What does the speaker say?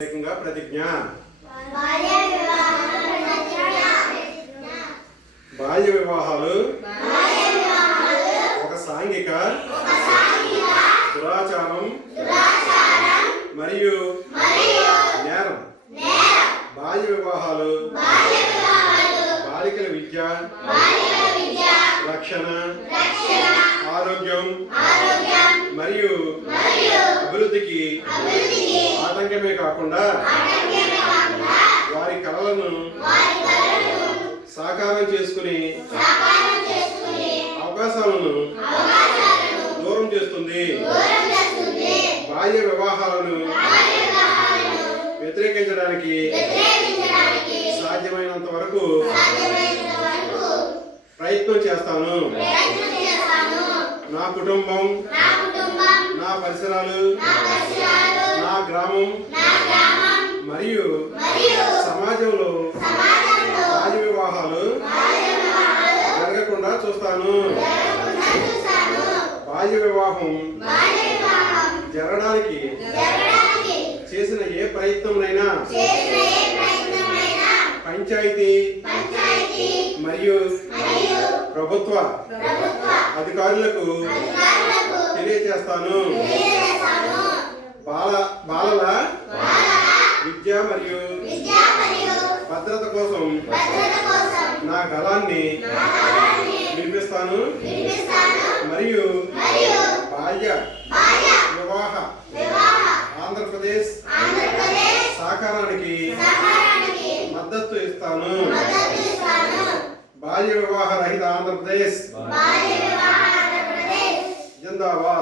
प्रतिज्ञा बाल्य विवाहालु ఒక సాంఘిక దురాచారం మరియు నేరం. బాల్య వివాహాలు బాలికల విద్య రక్షణ ఆరోగ్యం మరియు అభివృద్ధికి ఆటంకమే కాకుండా వారి కలలను సాకారం చేసుకునే అవకాశాలను దూరం చేస్తుంది. బాల్య వివాహాలను వ్యతిరేకించడానికి సాధ్యమైనంత వరకు ప్రయత్నం చేస్తాను. నా కుటుంబం, నా పరిసరాలు, నా గ్రామం మరియు సమాజంలో బాల్య వివాహాలు జరగకుండా చూస్తాను. బాల్య వివాహం జరగడానికి చేసిన ఏ ప్రయత్నంనైనా పంచాయతీ మరియు ప్రభుత్వ అధికారులకు తెలియజేస్తాను. బాలల విద్య మరియు భద్రత కోసం నా గళాన్ని వినిపిస్తాను మరియు బాల్య వివాహ ఆంధ్రప్రదేశ్ సహకారానికి మద్దతు ఇస్తాను. బాల్య వివాహ రహిత ఆంధ్రప్రదేశ్ జిందాబాద్.